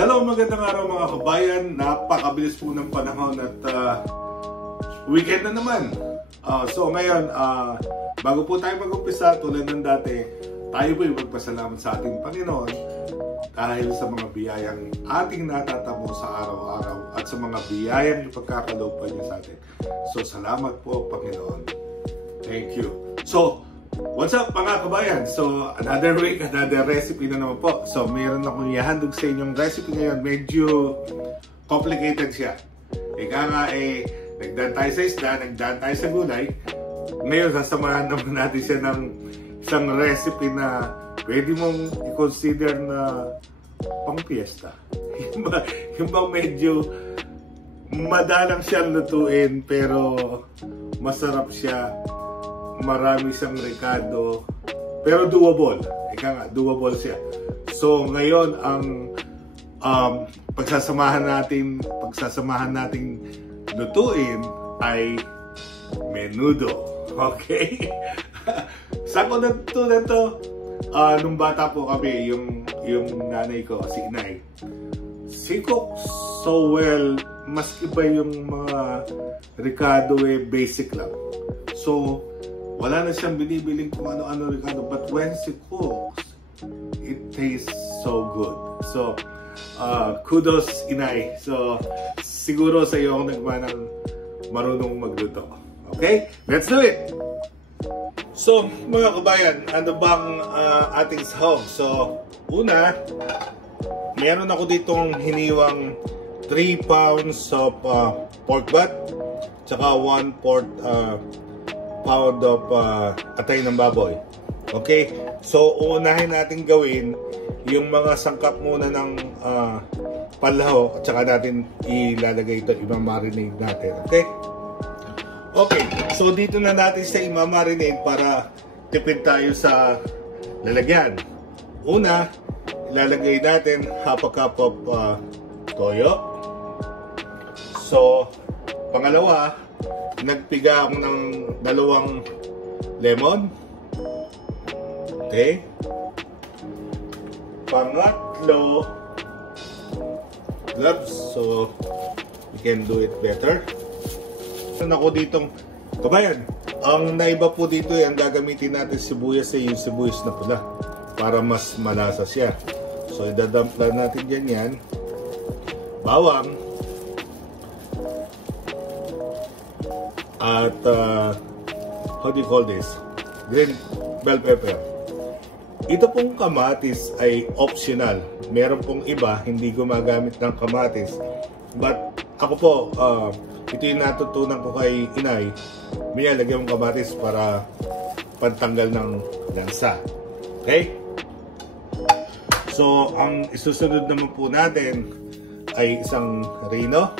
Hello, magandang araw mga kabayan. Napakabilis po ng panahon at weekend na naman. So ngayon, bago po tayo mag-umpisa tulad ng dati, tayo po yung magpasalamat sa ating Panginoon dahil sa mga biyayang ating natatamo sa araw-araw at sa mga biyayang ipagkakaloob pa niya sa atin. So salamat po, Panginoon. Thank you. So, what's up mga kabayan? So, another week, another recipe na naman po. So, mayroon akong ihandog sa inyong recipe ngayon. Medyo complicated siya. Ika nga nagdaan tayo sa isda, nagdaan tayo sa gulay. Ngayon, sasamahan naman natin siya ng isang recipe na pwede mong i-consider na pang fiesta. Yung bang medyo madalang siyang lutuin pero masarap siya. Marami siyang rekado pero doable. Ika nga, doable siya. So ngayon ang pagsasamahan nating lutuin ay menudo. Okay? Saan ko natutunan to? Nung bata po kami, yung nanay ko, si inay, she cooks so well. Mas iba yung mga rekado basic lang. So wala na siyang binibiling kung ano-ano rekado. But when she cooks, it tastes so good. So, kudos, inay. So, siguro sa iyo ako nagmanang marunong magluto. Okay? Let's do it! So, mga kabayan, ano bang ating sahog? So, una, meron ako ditong hiniwang 3 pounds of pork butt, tsaka 1/4 pound of atay ng baboy. Okay? So, uunahin natin gawin yung mga sangkap muna ng panlaho at saka natin ilalagay ito, imamarinate natin. Okay? Okay. So, dito na natin sa imamarinate para tipid tayo sa lalagyan. Una, ilalagay natin half a cup of toyo. So, pangalawa, nagpiga ako ng 2 lemon. Okay. Pangatlo, gloves. So, we can do it better. Ako ditong, kabayan, ang naiba po dito ang gagamitin natin sibuyas yung sibuyas na pula para mas malasa siya. So, idadump lang natin dyan yan. Bawang. At how do you call this? Green bell pepper. Ito pong kamatis ay optional. Meron pong iba hindi gumagamit ng kamatis. But ako po, ito yung natutunan ko kay inay. Lagyan mong kamatis para pantanggal ng lansa. Okay? So, ang isusunod naman po natin ay isang rino.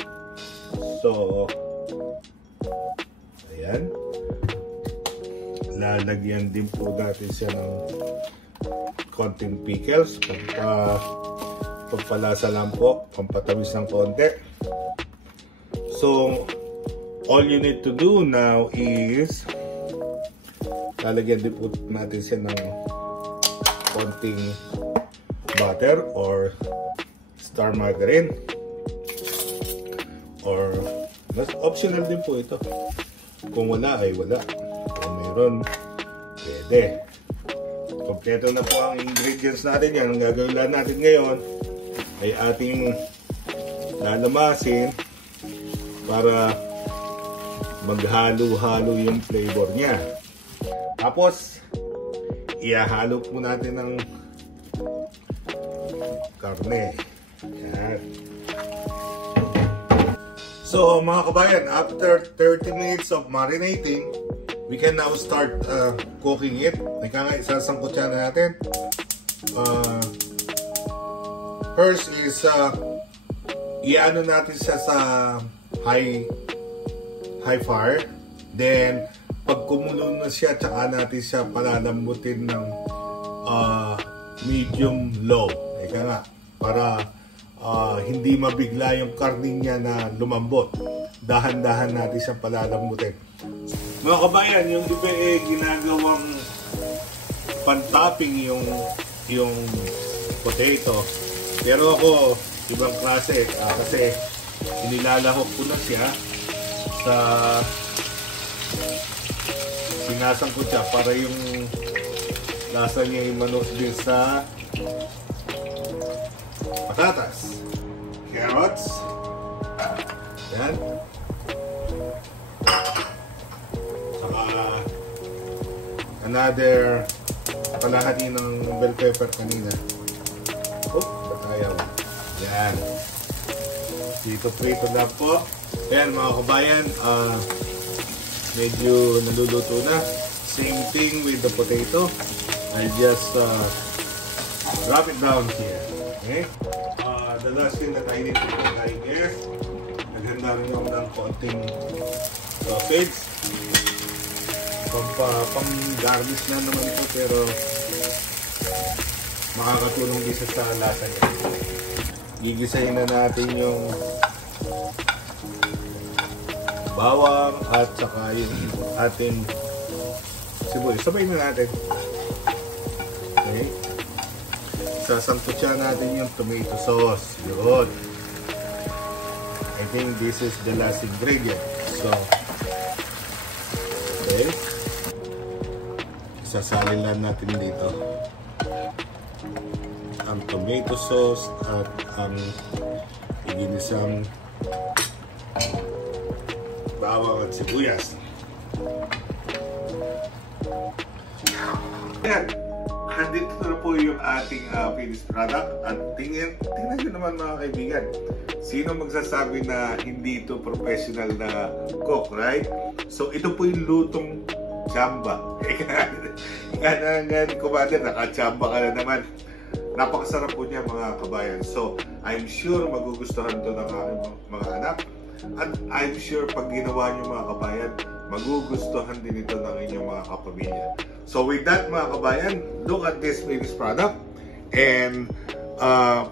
So, ayan. Lalagyan din po natin siya ng konting pickles. Pagpalasa lang po. Pampatamis ng konti. So, all you need to do now is lalagyan din po natin siya ng konting butter or star margarine. Or, mas optional din po ito. Kung wala ay wala. Kung meron, pwede. Kompleto na po ang ingredients natin yan. Ang gagawin lang natin ngayon ay ating lalamasin para maghalo-halo yung flavor niya. Tapos, ihahalo po natin ng karne. Yan. So mga kabayan, after 30 minutes of marinating, we can now start cooking it. Ika nga, isasangkutsa na natin. First is, i-ano natin siya sa high fire. Then, pag kumulo na siya, tsaka natin siya palalambutin ng medium low. Ika nga, para hindi mabigla yung karne niya na lumambot. Dahan-dahan natin siyang palalambutin. Mga kabayan, yung iba ginagawang pan-topping yung potato. Pero ako, ibang klase. Kasi inilalahok ko na siya sa sinasangkot siya para yung lasa niya ay manos din sa patatas, carrots, yan, saka another kalahati ng bell pepper kanina. Ba't ayaw? Yan. Dito prito na po. Ayan mga kabayan, medyo naluluto na. Same thing with the potato. I'll just drop it down here. Okay? The last thing that I need to put in here, naghanda rin ako ng konting sausage. Pang-garnish na naman ito, pero makakatulong din sa lasa niya. Gigisahin na natin yung bawang at saka yung ating sibuyas. Sabay na natin. Okay. Sasangkot siya natin yung tomato sauce. Yun. I think this is the last ingredient. So, okay. Sasalin lang natin dito ang tomato sauce at ang iginisang bawang at sibuyas. Ayan, handito na po yung ating finished product. At tingnan nyo naman mga kaibigan, sino magsasabi na hindi ito professional na cook, right? So ito po yung lutong chamba. Yan, Commander, naka-chamba ka na naman. Napakasarap po niya mga kabayan. So I'm sure magugustuhan ito ng aking mga anak. At I'm sure pag ginawa niyo mga kabayan, magugustuhan din ito ng inyong mga kapamilya. So with that mga kabayan, look at this finished product. And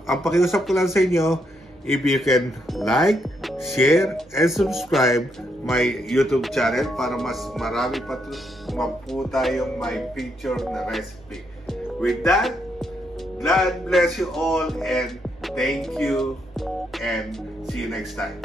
ang pakiusap ko lang sa inyo, if you can like, share, and subscribe my YouTube channel para mas marami pa po tayong may feature na recipe. With that, God bless you all and thank you and see you next time.